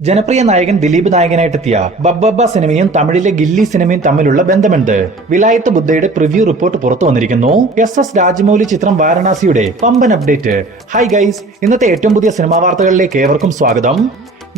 ജനപ്രിയ നായകൻ ദിലീപ് നായകനായിട്ടെത്തിയ ബബ്ബബ്ബ സിനിമയും തമിഴിലെ ഗില്ലി സിനിമയും തമ്മിലുള്ള ബന്ധമെന്ത്? വിലായത്ത് ബുദ്ധയുടെ പ്രിവ്യൂ റിപ്പോർട്ട് പുറത്തു വന്നിരിക്കുന്നു. എസ് രാജമൗലി ചിത്രം വാരണാസിയുടെ പമ്പൻ അപ്ഡേറ്റ്. ഹായ് ഗൈസ്, ഇന്നത്തെ ഏറ്റവും പുതിയ സിനിമാ വാർത്തകളിലേക്ക് ഏവർക്കും സ്വാഗതം.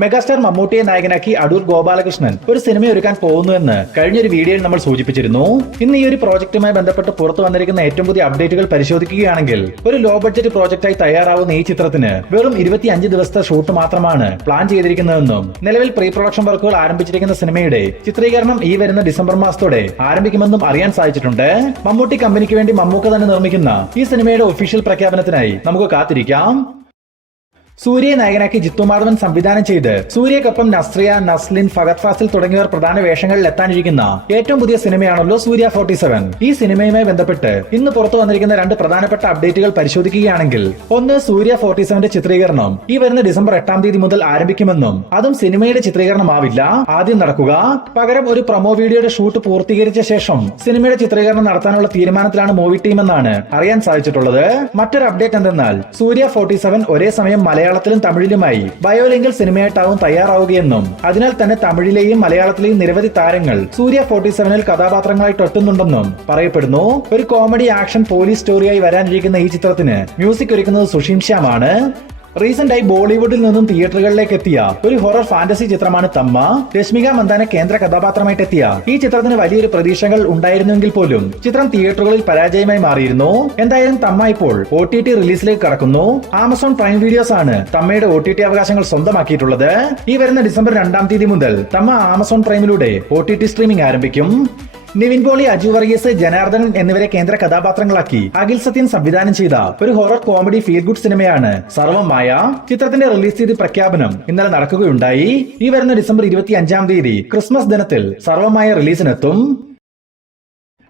മെഗാസ്റ്റാർ മമ്മൂട്ടിയെ നായകനാക്കി അടൂർ ഗോപാലകൃഷ്ണൻ ഒരു സിനിമ ഒരുക്കാൻ പോകുന്നുവെന്ന് കഴിഞ്ഞൊരു വീഡിയോയിൽ നമ്മൾ സൂചിപ്പിച്ചിരുന്നു. ഇന്ന് ഈ ഒരു പ്രോജക്റ്റുമായി ബന്ധപ്പെട്ട് പുറത്തു വന്നിരിക്കുന്ന ഏറ്റവും പുതിയ അപ്ഡേറ്റുകൾ പരിശോധിക്കുകയാണെങ്കിൽ ഒരു ലോ ബഡ്ജറ്റ് പ്രോജക്റ്റായി തയ്യാറാവുന്ന ഈ ചിത്രത്തിന് വെറും 25 ദിവസത്തെ ഷൂട്ട് മാത്രമാണ് പ്ലാൻ ചെയ്തിരിക്കുന്നതെന്നും നിലവിൽ പ്രീ പ്രൊഡക്ഷൻ വർക്കുകൾ ആരംഭിച്ചിരിക്കുന്ന സിനിമയുടെ ചിത്രീകരണം ഈ വരുന്ന ഡിസംബർ മാസത്തോടെ ആരംഭിക്കുമെന്നും അറിയാൻ സാധിച്ചിട്ടുണ്ട്. മമ്മൂട്ടി കമ്പനിക്ക് വേണ്ടി മമ്മൂക്ക തന്നെ നിർമ്മിക്കുന്ന ഈ സിനിമയുടെ ഒഫീഷ്യൽ പ്രഖ്യാപനത്തിനായി നമുക്ക് കാത്തിരിക്കാം. സൂര്യയെ നായകനാക്കി ജിത്തു മാധവൻ സംവിധാനം ചെയ്ത് സൂര്യക്കൊപ്പം നസ്രിയ, നസ്ലിൻ, ഫഹദ് ഫാസിൽ തുടങ്ങിയവർ പ്രധാന വേഷങ്ങളിൽ എത്താനിരിക്കുന്ന ഏറ്റവും പുതിയ സിനിമയാണല്ലോ സൂര്യ 47. ഈ സിനിമയുമായി ബന്ധപ്പെട്ട് ഇന്ന് പുറത്തു വന്നിരിക്കുന്ന രണ്ട് പ്രധാനപ്പെട്ട അപ്ഡേറ്റുകൾ പരിശോധിക്കുകയാണെങ്കിൽ, ഒന്ന്, സൂര്യ 47ന്റെ ചിത്രീകരണം ഈ വരുന്ന ഡിസംബർ 8 തീയതി മുതൽ ആരംഭിക്കുമെന്നും അതും സിനിമയുടെ ചിത്രീകരണമാവില്ല ആദ്യം നടക്കുക, പകരം ഒരു പ്രൊമോ വീഡിയോയുടെ ഷൂട്ട് പൂർത്തീകരിച്ച ശേഷം സിനിമയുടെ ചിത്രീകരണം നടത്താനുള്ള തീരുമാനത്തിലാണ് മൂവി ടീം എന്നാണ് അറിയാൻ സാധിച്ചിട്ടുള്ളത്. മറ്റൊരു അപ്ഡേറ്റ് എന്തെന്നാൽ സൂര്യ 47 ഒരേ സമയം മലയാളത്തിലും തമിഴിലുമായി ബയോലിംഗൽ സിനിമയായിട്ടാവും തയ്യാറാവുകയെന്നും അതിനാൽ തന്നെ തമിഴിലെയും മലയാളത്തിലെയും നിരവധി താരങ്ങൾ സൂര്യ 47ൽ കഥാപാത്രങ്ങളായിട്ട് എത്തുന്നുണ്ടെന്നും പറയപ്പെടുന്നു. ഒരു കോമഡി ആക്ഷൻ പോലീസ് സ്റ്റോറിയായി വരാനിരിക്കുന്ന ഈ ചിത്രത്തിന് മ്യൂസിക് ഒരുക്കുന്നത് സുഷിൻ ശ്യാമാണ്. റീസെന്റായി ബോളിവുഡിൽ നിന്നും തിയേറ്ററുകളിലേക്ക് എത്തിയ ഒരു ഹൊറർ ഫാന്റസി ചിത്രമാണ് തമ്മ. രശ്മിക മന്ദാന കേന്ദ്ര കഥാപാത്രമായിട്ട് എത്തിയ ഈ ചിത്രത്തിന് വലിയൊരു പ്രതീക്ഷകൾ ഉണ്ടായിരുന്നെങ്കിൽ പോലും ചിത്രം തിയേറ്ററുകളിൽ പരാജയമായി മാറിയിരുന്നു. എന്തായാലും തമ്മ ഇപ്പോൾ OTT റിലീസിലേക്ക് കടക്കുന്നു. ആമസോൺ പ്രൈം വീഡിയോസ് ആണ് തമ്മയുടെ OTT അവകാശങ്ങൾ സ്വന്തമാക്കിയിട്ടുള്ളത്. ഈ വരുന്ന ഡിസംബർ 2 തീയതി മുതൽ തമ്മ ആമസോൺ പ്രൈമിലൂടെ OTT സ്ട്രീമിംഗ് ആരംഭിക്കും. നിവിൻ പോളി, അജു വർഗീസ്, ജനാർദ്ദനൻ എന്നിവരെ കേന്ദ്ര കഥാപാത്രങ്ങളാക്കി അഖിൽ സത്യൻ സംവിധാനം ചെയ്ത ഒരു ഹൊറർ കോമഡി ഫീൽ ഗുഡ് സിനിമയാണ് സർവമായ. ചിത്രത്തിന്റെ റിലീസ് തീയതി പ്രഖ്യാപനം ഇന്നലെ നടക്കുകയുണ്ടായി. ഈ വരുന്ന ഡിസംബർ 25 തീയതി ക്രിസ്മസ് ദിനത്തിൽ സർവമായ റിലീസിനെത്തും.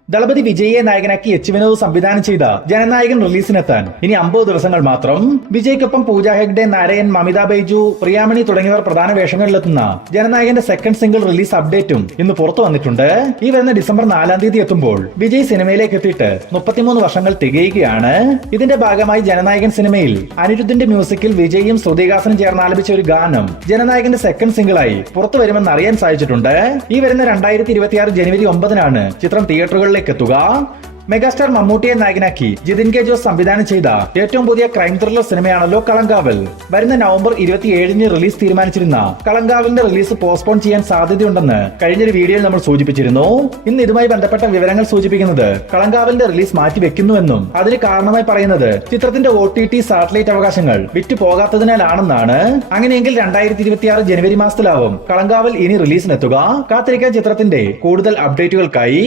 ദളപതി വിജയിയെ നായകനാക്കി എച്ച് വിനോദ് സംവിധാനം ചെയ്ത ജനനായകൻ റിലീസിനെത്താൻ ഇനി 50 ദിവസങ്ങൾ മാത്രം. വിജയ്ക്കൊപ്പം പൂജ ഹെഗ്ഡെ, നാരായൺ, മമിത ബൈജു, പ്രിയാമണി തുടങ്ങിയവർ പ്രധാന വേഷങ്ങളിലെത്തുന്ന ജനനായകന്റെ സെക്കൻഡ് സിംഗിൾ റിലീസ് അപ്ഡേറ്റും ഇന്ന് പുറത്തു വന്നിട്ടുണ്ട്. ഈ വരുന്ന ഡിസംബർ 4 തീയതി എത്തുമ്പോൾ വിജയ് സിനിമയിലേക്ക് എത്തിയിട്ട് 33 വർഷങ്ങൾ തികയുകയാണ്. ഇതിന്റെ ഭാഗമായി ജനനായകൻ സിനിമയിൽ അനിരുദ്ധിന്റെ മ്യൂസിക്കിൽ വിജയും ശ്രുതിഹാസനും ചേർന്ന് ആലപിച്ച ഒരു ഗാനം ജനനായകന്റെ സെക്കൻഡ് സിംഗിളായി പുറത്തു വരുമെന്ന് അറിയാൻ സാധിച്ചിട്ടുണ്ട്. ഈ വരുന്ന 2026 ജനുവരി 9 ചിത്രം തിയേറ്ററുകളിൽ എത്തുക. മെഗാസ്റ്റാർ മമ്മൂട്ടിയെ നായകനാക്കി ജിതിൻ കെ ജോസ് സംവിധാനം ചെയ്ത ഏറ്റവും പുതിയ ക്രൈം ത്രില്ലർ സിനിമയാണല്ലോ കളങ്കാവൽ. വരുന്ന നവംബർ 27 റിലീസ് തീരുമാനിച്ചിരുന്ന കളങ്കാവലിന്റെ റിലീസ് പോസ്റ്റ്പോൺ ചെയ്യാൻ സാധ്യതയുണ്ടെന്ന് കഴിഞ്ഞൊരു വീഡിയോയിൽ നമ്മൾ സൂചിപ്പിച്ചിരുന്നു. ഇന്ന് ഇതുമായി ബന്ധപ്പെട്ട വിവരങ്ങൾ സൂചിപ്പിക്കുന്നത് കളങ്കാവലിന്റെ റിലീസ് മാറ്റിവെക്കുന്നുവെന്നും അതിന് കാരണമായി പറയുന്നത് ചിത്രത്തിന്റെ OTT സാറ്റലൈറ്റ് അവകാശങ്ങൾ വിറ്റു പോകാത്തതിനാലാണെന്നാണ്. അങ്ങനെയെങ്കിൽ 2026 ജനുവരി മാസത്തിലാവും കളങ്കാവൽ ഇനി റിലീസിനെത്തുക. കാത്തിരിക്കാൻ ചിത്രത്തിന്റെ കൂടുതൽ അപ്ഡേറ്റുകൾക്കായി.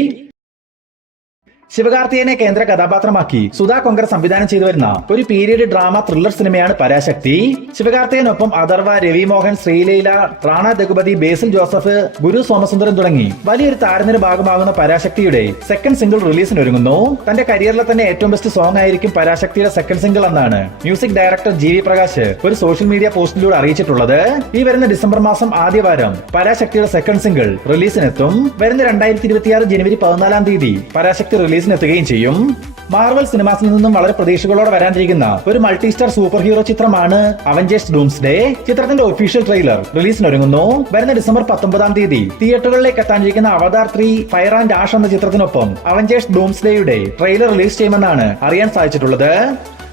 ശിവകാർത്തികനെ കേന്ദ്ര കഥാപാത്രമാക്കി സുധാ കൊങ്കർ സംവിധാനം ചെയ്തു വരുന്ന ഒരു പീരിയഡ് ഡ്രാമ ത്രില്ലർ സിനിമയാണ് പരാശക്തി. ശിവകാർത്തികനൊപ്പം അഥർവ, രവി മോഹൻ, ശ്രീലീല, റാണ ദഗുപതി, ബേസിൽ ജോസഫ്, ഗുരു സോമസുന്ദരൻ തുടങ്ങി വലിയൊരു താരനിര ഭാഗമാകുന്ന പരാശക്തിയുടെ സെക്കൻഡ് സിംഗിൾ റിലീസിനൊരുങ്ങുന്നു. തന്റെ കരിയറിലെ തന്നെ ഏറ്റവും ബെസ്റ്റ് സോങ് ആയിരിക്കും പരാശക്തിയുടെ സെക്കൻഡ് സിംഗിൾ എന്നാണ് മ്യൂസിക് ഡയറക്ടർ GV പ്രകാശ് ഒരു സോഷ്യൽ മീഡിയ പോസ്റ്റിലൂടെ അറിയിച്ചിട്ടുള്ളത്. ഈ വരുന്ന ഡിസംബർ മാസം ആദ്യവാരം പരാശക്തിയുടെ സെക്കൻഡ് സിംഗിൾ റിലീസിനെത്തും. വരുന്ന 2026 ജനുവരി 14 തീയതി പരാശക്തി റിലീസിനെത്തുകയും ചെയ്യും. മാർവൽ സിനിമാസിൽ നിന്നും വളരെ പ്രതീക്ഷകളോടെ വരാനിരിക്കുന്ന ഒരു മൾട്ടി സ്റ്റാർ സൂപ്പർ ഹീറോ ചിത്രമാണ് അവഞ്ചേഴ്സ് ഡൂംസ്ഡേ. ചിത്രത്തിന്റെ ഒഫീഷ്യൽ ട്രെയിലർ റിലീസിനൊരുങ്ങുന്നു. വരുന്ന ഡിസംബർ 19 തീയതി തിയേറ്ററുകളിലേക്ക് എത്താനിരിക്കുന്ന അവതാർ 3 ഫയർ ആൻഡ് ആഷ് എന്ന ചിത്രത്തിനൊപ്പം അവഞ്ചേഴ്സ് ഡൂംസ്ഡേയുടെ ട്രെയിലർ റിലീസ് ചെയ്യുമെന്നാണ് അറിയാൻ സാധിച്ചിട്ടുള്ളത്.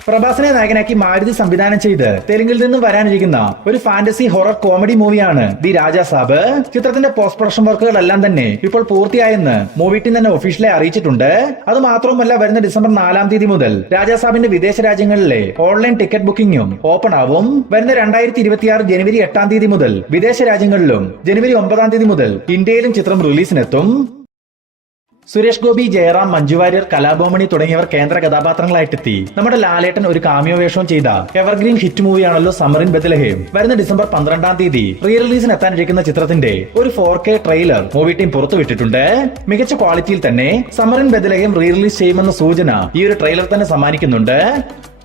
പ്രഭാസിനെ നായകനാക്കി മാരുതി സംവിധാനം ചെയ്ത് തെലുങ്കിൽ നിന്നും വരാനിരിക്കുന്ന ഒരു ഫാന്റസി ഹൊറർ കോമഡി മൂവിയാണ് ദി രാജാ സാബ്. ചിത്രത്തിന്റെ പോസ്റ്റ് പ്രൊഡക്ഷൻ വർക്കുകളെല്ലാം തന്നെ ഇപ്പോൾ പൂർത്തിയായെന്ന് മൂവി ടീം തന്നെ ഒഫീഷ്യലായി അറിയിച്ചിട്ടുണ്ട്. അത് മാത്രവുമല്ല, വരുന്ന ഡിസംബർ 4 തീയതി മുതൽ രാജാ സാബിന്റെ വിദേശ രാജ്യങ്ങളിലെ ഓൺലൈൻ ടിക്കറ്റ് ബുക്കിംഗും ഓപ്പൺ ആവും. വരുന്ന 2026 ജനുവരി 8 തീയതി മുതൽ വിദേശ രാജ്യങ്ങളിലും ജനുവരി 9 തീയതി മുതൽ ഇന്ത്യയിലും ചിത്രം റിലീസിനെത്തും. സുരേഷ് ഗോപി, ജയറാം, മഞ്ജു വാര്യർ, കലാഭവമണി തുടങ്ങിയവർ കേന്ദ്ര കഥാപാത്രങ്ങളായിട്ടെത്തി നമ്മുടെ ലാലേട്ടൻ ഒരു കാമിയോ വേഷവും ചെയ്ത എവർഗ്രീൻ ഹിറ്റ് മൂവിയാണല്ലോ സമ്മർ ഇൻ ബെത്ലഹേം. വരുന്ന ഡിസംബർ 12 തീയതി റീ റിലീസിന് എത്താനിരിക്കുന്ന ചിത്രത്തിന്റെ ഒരു 4K ട്രെയിലർ മൂവി ടീം പുറത്തുവിട്ടിട്ടുണ്ട്. മികച്ച ക്വാളിറ്റിയിൽ തന്നെ summer in Bethlehem re release ചെയ്യുമെന്ന സൂചന ഈ ഒരു ട്രെയിലർ തന്നെ സമ്മാനിക്കുന്നുണ്ട്.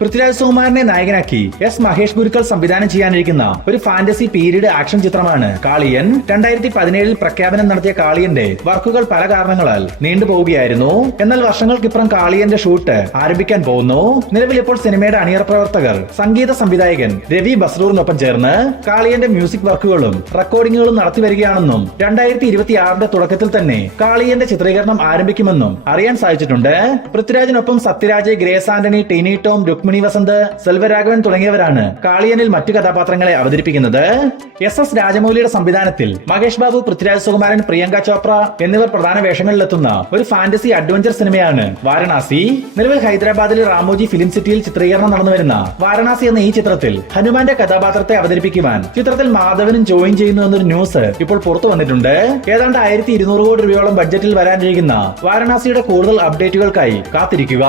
പൃഥ്വിരാജ് സുകുമാരനെ നായകനാക്കി എസ് മഹേഷ് ഗുരുക്കൾ സംവിധാനം ചെയ്യാനിരിക്കുന്ന ഒരു ഫാന്റസി പീരീഡ് ആക്ഷൻ ചിത്രമാണ് കാളിയൻ. 2017 പ്രഖ്യാപനം നടത്തിയ കാളിയന്റെ വർക്കുകൾ പല കാരണങ്ങളാൽ നീണ്ടുപോവുകയായിരുന്നു. എന്നാൽ വർഷങ്ങൾക്കിപ്പുറം കാളിയന്റെ ഷൂട്ട് ആരംഭിക്കാൻ പോകുന്നു. നിലവിൽ ഇപ്പോൾ സിനിമയുടെ അണിയറ പ്രവർത്തകർ സംഗീത സംവിധായകൻ രവി ബസ്രൂറിനൊപ്പം ചേർന്ന് കാളിയന്റെ മ്യൂസിക് വർക്കുകളും റെക്കോർഡിംഗുകളും നടത്തിവരികയാണെന്നും 2026 തുടക്കത്തിൽ തന്നെ കാളിയന്റെ ചിത്രീകരണം ആരംഭിക്കുമെന്നും അറിയാൻ സാധിച്ചിട്ടുണ്ട്. പൃഥ്വിരാജിനൊപ്പം സത്യരാജ്, ഗ്രേസ് ആന്റണി, ടിനി ടോം, രുക്മിണി വസന്ത്, സെൽവരാഘവൻ തുടങ്ങിയവരാണ് കാളിയനിൽ മറ്റു കഥാപാത്രങ്ങളെ അവതരിപ്പിക്കുന്നത്. എസ് രാജമൗലിയുടെ സംവിധാനത്തിൽ മഹേഷ് ബാബു, പൃഥ്വിരാജ് സുകുമാരൻ, പ്രിയങ്ക ചോപ്ര എന്നിവർ പ്രധാന വേഷങ്ങളിലെത്തുന്ന ഒരു ഫാന്റസി അഡ്വഞ്ചർ സിനിമയാണ് വാരണാസി. നിലവിൽ ഹൈദരാബാദിൽ റാമോജി ഫിലിം സിറ്റിയിൽ ചിത്രീകരണം നടന്നുവരുന്ന വാരണാസി എന്ന ഈ ചിത്രത്തിൽ ഹനുമാന്റെ കഥാപാത്രത്തെ അവതരിപ്പിക്കുവാൻ ചിത്രത്തിൽ മാധവനും ജോയിൻ ചെയ്യുന്നു എന്നൊരു ന്യൂസ് ഇപ്പോൾ പുറത്തു വന്നിട്ടുണ്ട്. ഏതാണ്ട് 1200 കോടി രൂപയോളം ബഡ്ജറ്റിൽ വരാനിരിക്കുന്ന വാരണാസിയുടെ കൂടുതൽ അപ്ഡേറ്റുകൾക്കായി കാത്തിരിക്കുക.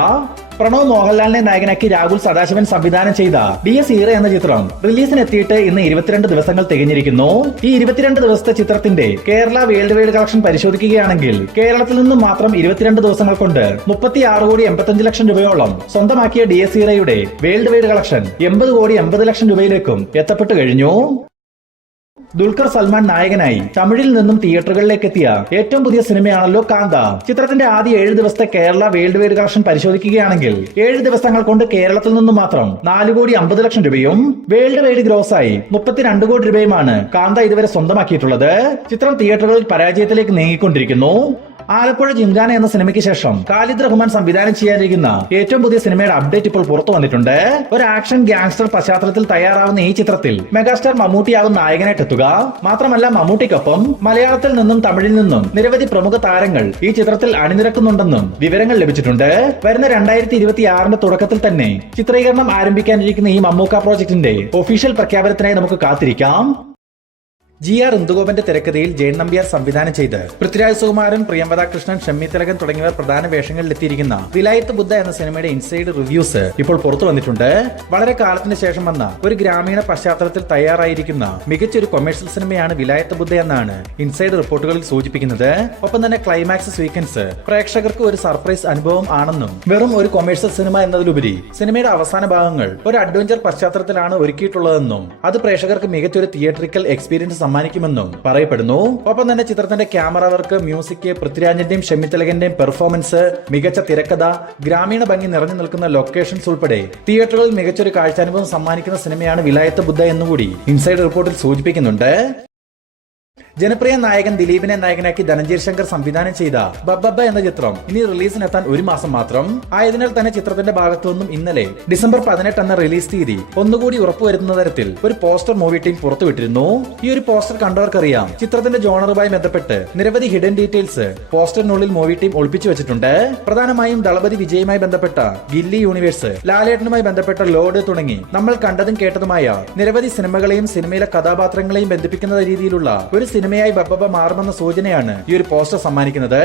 പ്രണവ് മോഹൻലാലിനെ നായകനാക്കി രാഹുൽ സദാശിവൻ സംവിധാനം ചെയ്ത DS ഈറ എന്ന ചിത്രം റിലീസിനെത്തിയിട്ട് ഇന്ന് 22 ദിവസങ്ങൾ തികഞ്ഞിരിക്കുന്നു. ഈ 22 ദിവസത്തെ ചിത്രത്തിന്റെ കേരള വേൾഡ് വൈഡ് കളക്ഷൻ പരിശോധിക്കുകയാണെങ്കിൽ കേരളത്തിൽ നിന്നും മാത്രം 22 ദിവസങ്ങൾ കൊണ്ട് 36 കോടി 85 ലക്ഷം രൂപയോളം സ്വന്തമാക്കിയ DS ഈറയുടെ വേൾഡ് വൈഡ് കളക്ഷൻ 80 കോടി 80 ലക്ഷം രൂപയിലേക്കും എത്തപ്പെട്ടു കഴിഞ്ഞു. ദുൽഖർ സൽമാൻ നായകനായി തമിഴിൽ നിന്നും തിയേറ്ററുകളിലേക്ക് എത്തിയ ഏറ്റവും പുതിയ സിനിമയാണല്ലോ കാന്ത. ചിത്രത്തിന്റെ ആദ്യ 7 ദിവസത്തെ കേരള വേൾഡ് വൈഡ് കളക്ഷൻ പരിശോധിക്കുകയാണെങ്കിൽ 7 ദിവസങ്ങൾ കൊണ്ട് കേരളത്തിൽ നിന്നും മാത്രം 4 കോടി 50 ലക്ഷം രൂപയും വേൾഡ് വൈഡ് ഗ്രോസായി 32 കോടി രൂപയുമാണ് കാന്ത ഇതുവരെ സ്വന്തമാക്കിയിട്ടുള്ളത്. ചിത്രം തിയേറ്ററുകളിൽ പരാജയത്തിലേക്ക് നീങ്ങിക്കൊണ്ടിരിക്കുന്നു. ആലപ്പുഴ ജിംഖാന എന്ന സിനിമയ്ക്ക് ശേഷം ഖാലിദ് റഹ്മാൻ സംവിധാനം ചെയ്യാനിരിക്കുന്ന ഏറ്റവും പുതിയ സിനിമയുടെ അപ്ഡേറ്റ് ഇപ്പോൾ പുറത്തു വന്നിട്ടുണ്ട്. ഒരു ആക്ഷൻ ഗ്യാങ്സ്റ്റർ പശ്ചാത്തലത്തിൽ തയ്യാറാവുന്ന ഈ ചിത്രത്തിൽ മെഗാസ്റ്റാർ മമ്മൂട്ടിയാവും നായകനായിട്ട് എത്തുക. മാത്രമല്ല മമ്മൂട്ടിക്കൊപ്പം മലയാളത്തിൽ നിന്നും തമിഴിൽ നിന്നും നിരവധി പ്രമുഖ താരങ്ങൾ ഈ ചിത്രത്തിൽ അണിനിരക്കുന്നുണ്ടെന്നും വിവരങ്ങൾ ലഭിച്ചിട്ടുണ്ട്. വരുന്ന 2026 തുടക്കത്തിൽ തന്നെ ചിത്രീകരണം ആരംഭിക്കാനിരിക്കുന്ന ഈ മമ്മൂക്ക പ്രോജക്ടിന്റെ ഒഫീഷ്യൽ പ്രഖ്യാപനത്തിനായി നമുക്ക് കാത്തിരിക്കാം. GR ഇന്ദുഗോപന്റെ തിരക്കഥയിൽ ജയൻ നമ്പ്യാർ സംവിധാനം ചെയ്ത് പൃഥ്വിരാജ് സുകുമാരൻ, പ്രിയംവദ കൃഷ്ണൻ, ഷമ്മി തിലകൻ തുടങ്ങിയവർ പ്രധാന വേഷങ്ങളിൽ എത്തിയിരിക്കുന്ന വിലായത്ത് ബുദ്ധ എന്ന സിനിമയുടെ ഇൻസൈഡ് റിവ്യൂസ് ഇപ്പോൾ പുറത്തു വന്നിട്ടുണ്ട്. വളരെ കാലത്തിന് ശേഷം വന്ന ഒരു ഗ്രാമീണ പശ്ചാത്തലത്തിൽ തയ്യാറായിരിക്കുന്ന മികച്ചൊരു കൊമേഴ്ഷ്യൽ സിനിമയാണ് വിലായത്ത് ബുദ്ധ എന്നാണ് ഇൻസൈഡ് റിപ്പോർട്ടുകളിൽ സൂചിപ്പിക്കുന്നത്. ഒപ്പം തന്നെ ക്ലൈമാക്സ് സീക്വൻസ് പ്രേക്ഷകർക്ക് ഒരു സർപ്രൈസ് അനുഭവം ആണെന്നും വെറും ഒരു കൊമേഴ്ഷ്യൽ സിനിമ എന്നതിലുപരി സിനിമയുടെ അവസാന ഭാഗങ്ങൾ ഒരു അഡ്വഞ്ചർ പശ്ചാത്തലത്തിലാണ് ഒരുക്കിയിട്ടുള്ളതെന്നും അത് പ്രേക്ഷകർക്ക് മികച്ചൊരു തിയേറ്ററിക്കൽ എക്സ്പീരിയൻസ് സമ്മാനിക്കുമെന്നും പറയപ്പെടുന്നു. ഒപ്പം തന്നെ ചിത്രത്തിന്റെ ക്യാമറ വർക്ക്, മ്യൂസിക്, പൃഥ്വിരാജിന്റെയും ഷമ്മി തിലകന്റെയും പെർഫോമൻസ്, മികച്ച തിരക്കഥ, ഗ്രാമീണ ഭംഗി നിറഞ്ഞു നിൽക്കുന്ന ലൊക്കേഷൻസ് ഉൾപ്പെടെ തിയേറ്ററുകളിൽ മികച്ചൊരു കാഴ്ചാനുഭവം സമ്മാനിക്കുന്ന സിനിമയാണ് വിലായത്ത് ബുദ്ധ എന്നുകൂടി ഇൻസൈഡ് റിപ്പോർട്ടിൽ സൂചിപ്പിക്കുന്നുണ്ട്. ജനപ്രിയ നായകൻ ദിലീപിനെ നായകനാക്കി ധനഞ്ജയ് ശങ്കർ സംവിധാനം ചെയ്ത ബബ്ബബ്ബ എന്ന ചിത്രം ഇനി റിലീസിനെത്താൻ 1 മാസം മാത്രം ആയതിനാൽ തന്നെ ചിത്രത്തിന്റെ ഭാഗത്തു നിന്നും ഇന്നലെ ഡിസംബർ 18 എന്ന റിലീസ് തീയതി ഒന്നുകൂടി ഉറപ്പുവരുത്തുന്ന തരത്തിൽ ഒരു പോസ്റ്റർ മൂവി ടീം പുറത്തുവിട്ടിരുന്നു. ഈ ഒരു പോസ്റ്റർ കണ്ടവർക്കറിയാം ചിത്രത്തിന്റെ ജോണറുമായി ബന്ധപ്പെട്ട് നിരവധി ഹിഡൻ ഡീറ്റെയിൽസ് പോസ്റ്ററിനുള്ളിൽ മൂവി ടീം ഒളിപ്പിച്ചു വെച്ചിട്ടുണ്ട്. പ്രധാനമായും ദളപതി വിജയുമായി ബന്ധപ്പെട്ട ഗില്ലി യൂണിവേഴ്സ്, ലാലേട്ടനുമായി ബന്ധപ്പെട്ട ലോഡ് തുടങ്ങി നമ്മൾ കണ്ടതും കേട്ടതുമായ നിരവധി സിനിമകളെയും സിനിമയിലെ കഥാപാത്രങ്ങളെയും ബന്ധിപ്പിക്കുന്ന രീതിയിലുള്ള ഒരു സിനിമയായി ബബ്ബബ്ബ മാറുമെന്ന സൂചനയാണ് ഈ ഒരു പോസ്റ്റർ സമ്മാനിക്കുന്നത്.